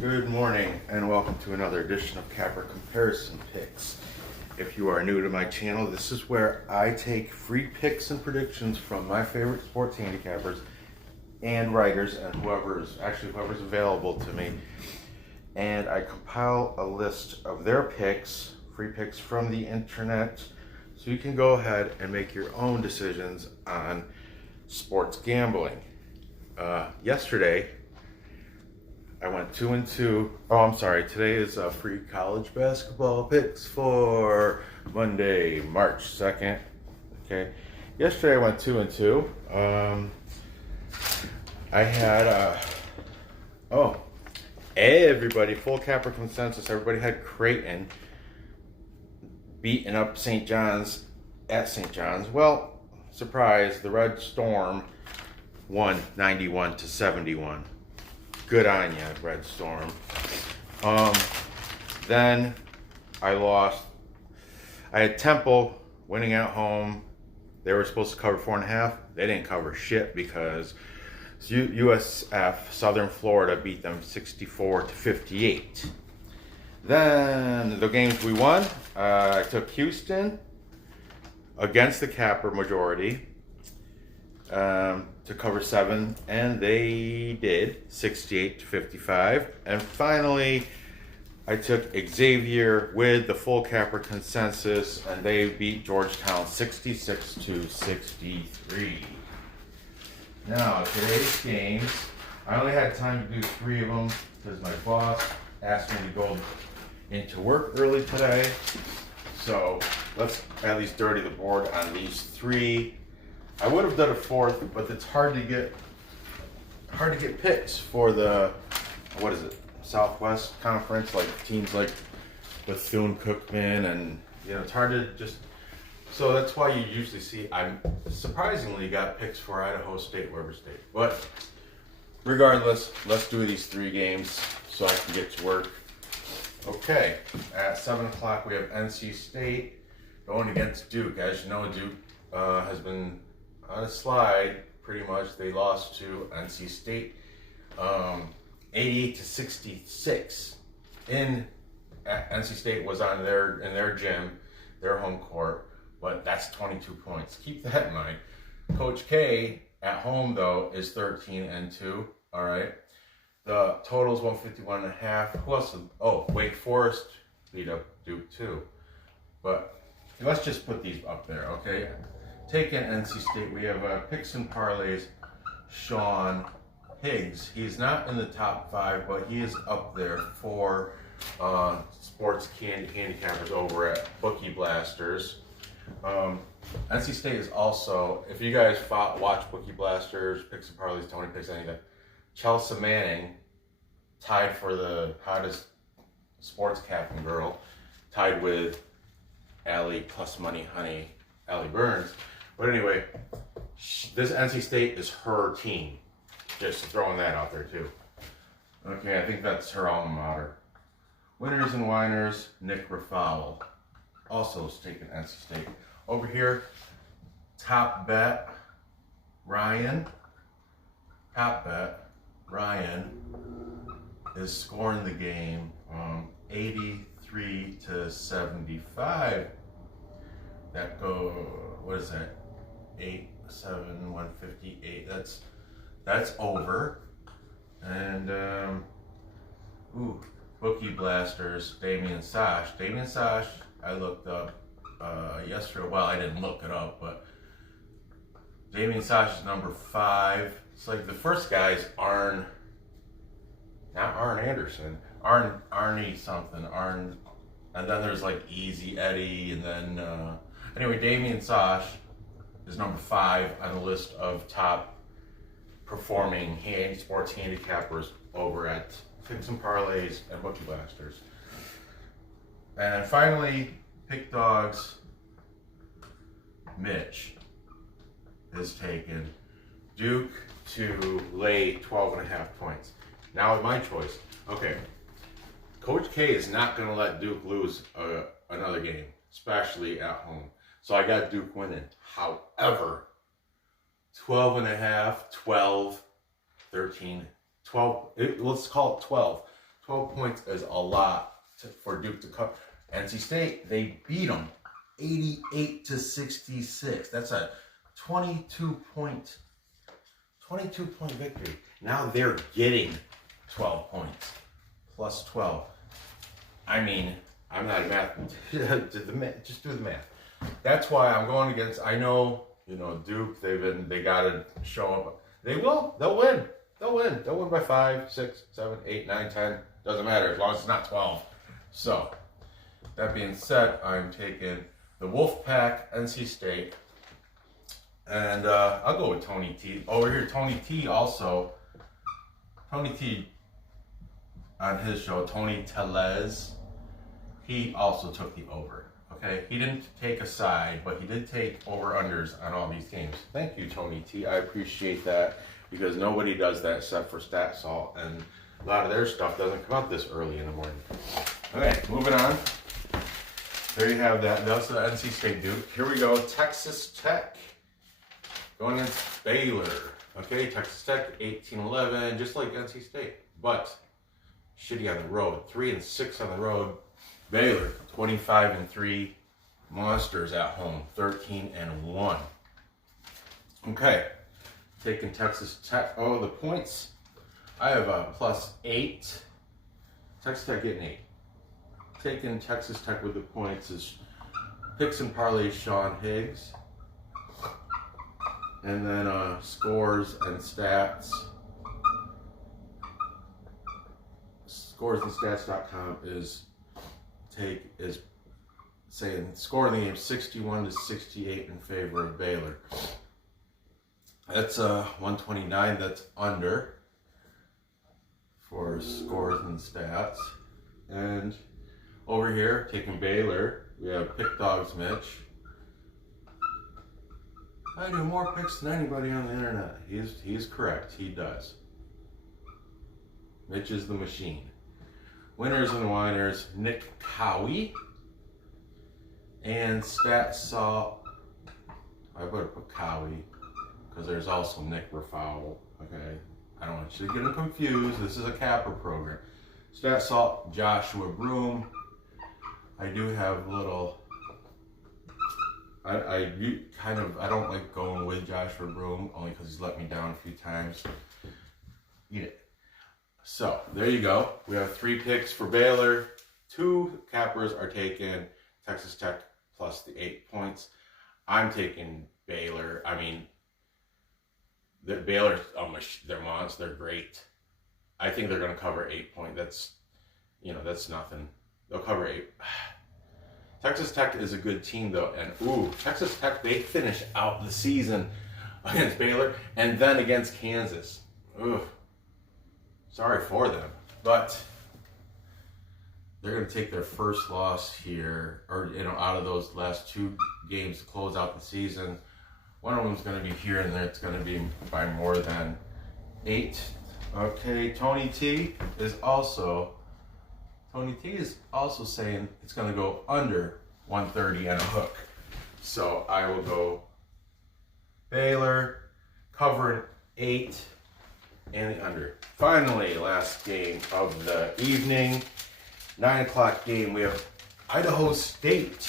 Good morning and welcome to another edition of Capper Comparison Picks. If you are new to my channel, this is where I take free picks and predictions from my favorite sports handicappers and writers and whoever's available to me. And I compile a list of their picks, free picks from the internet, so you can go ahead and make your own decisions on sports gambling. Yesterday, I went 2-2. Oh, I'm sorry. Today is free college basketball picks for Monday, March 2nd. Okay. Yesterday I went 2-2. I had everybody full capper consensus. Everybody had Creighton beating up St. John's at St. John's. Well, surprise, the Red Storm won 91-71. Good on ya, Red Storm. Then I lost. I had Temple winning at home. They were supposed to cover 4.5. They didn't cover shit because USF, Southern Florida, beat them 64-58. Then the games we won, I took Houston against the capper majority to cover 7, and they did 68-55. And finally, I took Xavier with the full capper consensus, and they beat Georgetown 66-63. Now, today's games, I only had time to do 3 of them because my boss asked me to go into work early today. So let's at least dirty the board on these 3. I would have done a 4th, but it's hard to get picks for the Southwest Conference, like teams like Bethune-Cookman, and it's hard to just. So that's why you usually see I surprisingly got picks for Idaho State, Weber State. But regardless, let's do these 3 games so I can get to work. Okay, at 7 o'clock we have NC State going against Duke. As you know, Duke has been on a slide, pretty much. They lost to NC State 88-66. NC State was in their gym, their home court, but that's 22 points. Keep that in mind. Coach K at home though is 13-2. All right, the total is 151.5. Who else? Wake Forest beat up Duke too. But let's just put these up there, okay? Taking NC State, we have picks and parlays. Sean Higgs. He's not in the top 5, but he is up there for sports handicappers over at Bookie Blasters. NC State is also, if you guys watch Bookie Blasters, picks and parlays, Tony picks, any of that, Chelsea Manning tied for the hottest sports captain girl, tied with Allie Plus Money Honey, Allie Burns. But anyway, this NC State is her team. Just throwing that out there too. Okay, I think that's her alma mater. Winners and whiners, Nick Rafal. Also is taking NC State. Over here, top bet, Ryan. Top bet, Ryan is scoring the game 83-75. That what is that? 158. That's over. And Bookie Blasters, Damian Sash, I looked up yesterday. Well, I didn't look it up, but Damian Sash is number 5. It's like the first guy's not Arn Anderson, Arnie something, and then there's like Easy Eddie, and then anyway, Damian Sash is number 5 on the list of top performing sports handicappers over at Picks and Parlays and Bookie Blasters. And finally, Pick Dogs, Mitch is taken Duke to lay 12.5 points. Now with my choice. Okay, Coach K is not going to let Duke lose another game, especially at home. So I got Duke winning. However, 12.5, 12, 13, 12, let's call it 12. 12 points is a lot for Duke to cover. NC State, they beat them 88-66. That's a 22-point victory. Now they're getting 12 points plus 12. I mean, I'm not a math. Just do the math. That's why I'm going against. I know, Duke. They got to show up. They will. They'll win. They'll win by 5, 6, 7, 8, 9, 10. Doesn't matter as long as it's not 12. So, that being said, I'm taking the Wolfpack, NC State, and I'll go with Tony T. Over here, Tony T. Also, Tony T. On his show, Tony Tellez, he also took the over. Okay, he didn't take a side, but he did take over-unders on all these games. Thank you, Tony T. I appreciate that because nobody does that except for Stat Salt, and a lot of their stuff doesn't come out this early in the morning. Okay, moving on. There you have that. That's the NC State Duke. Here we go. Texas Tech going against Baylor. Okay, Texas Tech 18-11, just like NC State, but shitty on the road. 3-6 on the road. Baylor 25-3. Monsters at home 13-1. Okay, taking Texas Tech. Oh, the points. I have a +8. Texas Tech getting 8. Taking Texas Tech with the points is picks and parlays Sean Higgs. And then scores and stats. Scoresandstats.com is saying score in the game 61-68 in favor of Baylor. That's 129. That's under for scores and stats. And over here, taking Baylor, we have Pick Dogs Mitch. I do more picks than anybody on the internet. He's correct. He does. Mitch is the machine. Winners and whiners, Nick Cowie and Stat Salt. I better put Cowie because there's also Nick Rafal. Okay, I don't want you to get them confused. This is a capper program. Stat Salt, Joshua Broom. I do have little. I don't like going with Joshua Broom only because he's let me down a few times. Eat it. So there you go. We have 3 picks for Baylor. 2 cappers are taken. Texas Tech plus the 8 points. I'm taking Baylor. I mean, Baylor, they're monsters. They're great. I think they're going to cover 8 points. That's nothing. They'll cover 8. Texas Tech is a good team, though. And, Texas Tech, they finish out the season against Baylor and then against Kansas. Ooh. Sorry for them. But they're going to take their first loss here, or, out of those last 2 games to close out the season. One of them is going to be here, and it's going to be by more than 8. Okay, Tony T is also saying it's going to go under 130 and a hook. So I will go Baylor, covering 8 and the under. Finally, last game of the evening, 9 o'clock game. We have Idaho State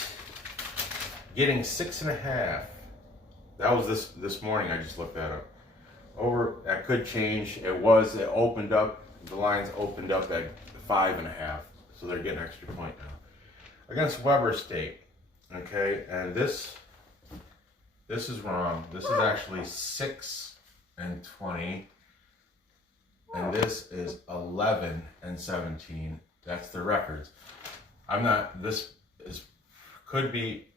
getting 6.5. That was this morning. I just looked that up. That could change. It opened up. The lines opened up at 5.5. So they're getting an extra point now. Against Weber State. Okay, and this is wrong. This is actually 6-20. And this is 11-17. That's the records. Could be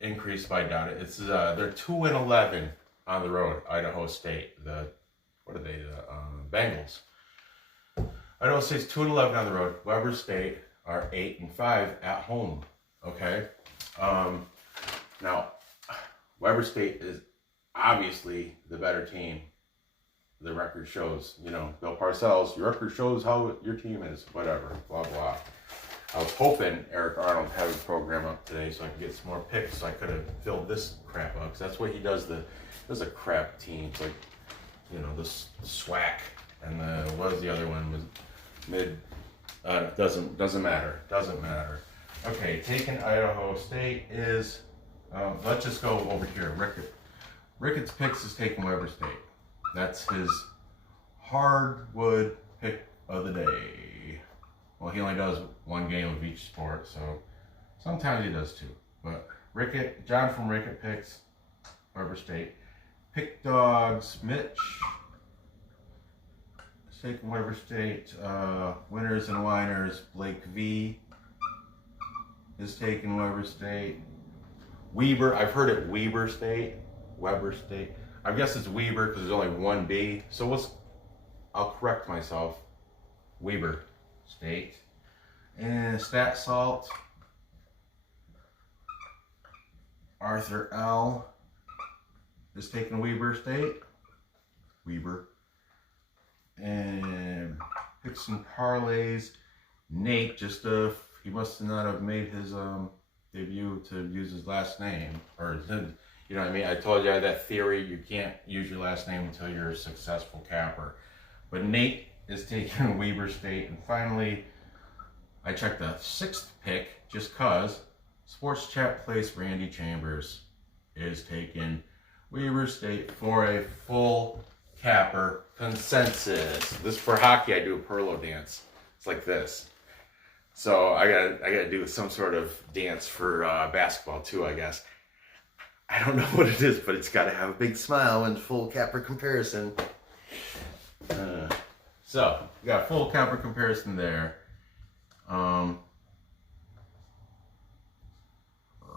increased, but I doubt it. They're 2-11 on the road. Idaho State. What are they? The Bengals. Idaho State's 2-11 on the road. Weber State are 8-5 at home. Okay. Now, Weber State is obviously the better team. The record shows. Bill Parcells. Your record shows how your team is. Whatever. Blah blah. I was hoping Eric Arnold had a program up today so I could get some more picks. So I could have filled this crap up because that's what he does. There's a crap team. It's like, the SWAC and what was the other one? Was Doesn't matter. Doesn't matter. Okay, taking Idaho State is. Let's just go over here. Ricketts picks is taking Weber State. That's his hardwood pick of the day. Well, he only does one game of each sport, so sometimes he does two. But John from Rickett picks Weber State. Pick dogs, Mitch is taking Weber State. Winners and whiners, Blake V is taking Weber State. Weber, I've heard it Weber State. I guess it's Weber because there's only one B. So I'll correct myself. Weber State. And Stat Salt. Arthur L is taking Weber State. Weber. And picks and parlays. Nate, he must not have made his debut to use his last name, or you know what I mean. I told you I had that theory, you can't use your last name until you're a successful capper. But Nate is taking Weber State, and finally I checked the 6th pick just cause Sports Chat Place Randy Chambers is taking Weber State for a full capper consensus. This for hockey, I do a Perlo dance. It's like this. So I gotta do some sort of dance for basketball too, I guess. I don't know what it is, but it's got to have a big smile and full capper comparison. So we got a full capper comparison there.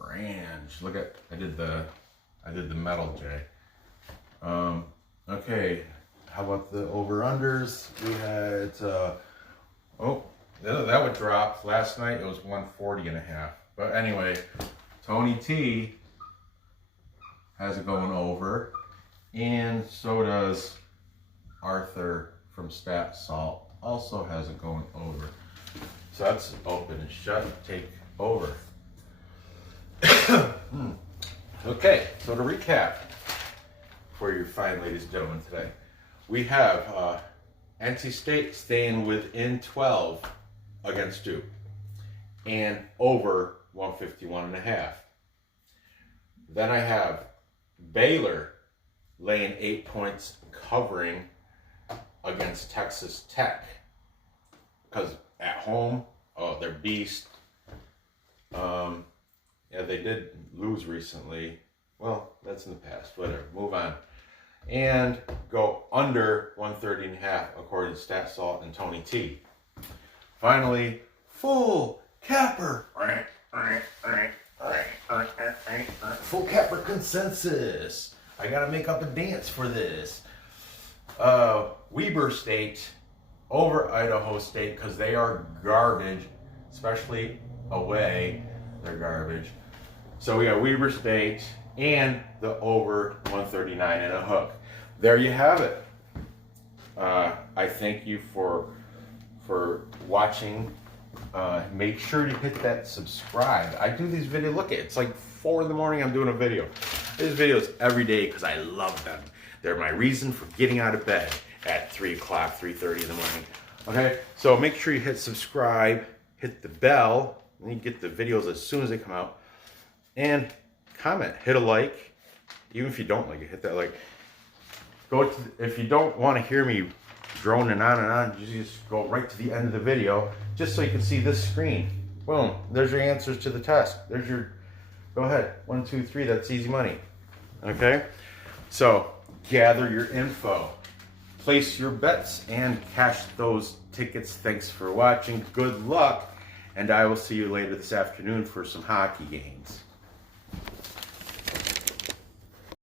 Ranch. Look at I did the metal J. Okay. How about the over-unders? We had that would drop. Last night it was 140.5. But anyway, Tony T has it going over, and so does Arthur from Stat Salt. Also has it going over. So that's open and shut. Take over. Okay, so to recap for you fine ladies and gentlemen today, we have NC State staying within 12 against Duke and over 151.5. Then I have Baylor laying 8 points covering against Texas Tech because at home, they're beast. Yeah, they did lose recently. Well, that's in the past. Whatever. Move on. And go under 130.5 according to Stat Salt and Tony T. Finally, full capper. Full capper consensus. I gotta make up a dance for this. Weber State over Idaho State because they are garbage, especially away. They're garbage. So we got Weber State and the over 139 and a hook. There you have it. I thank you for watching. Make sure to hit that subscribe. I do these videos. Look, it's like 4 in the morning. I'm doing a video. These videos every day because I love them. They're my reason for getting out of bed at 3 o'clock, 3:30 in the morning. Okay, so make sure you hit subscribe, hit the bell, and you get the videos as soon as they come out. And comment, hit a like. Even if you don't like it, hit that like. If you don't want to hear me droning on, you just go right to the end of the video, just so you can see this screen. Boom, there's your answers to the test. There's your, go ahead, 1, 2, 3, that's easy money. Okay, so gather your info, place your bets, and cash those tickets. Thanks for watching, good luck, and I will see you later this afternoon for some hockey games.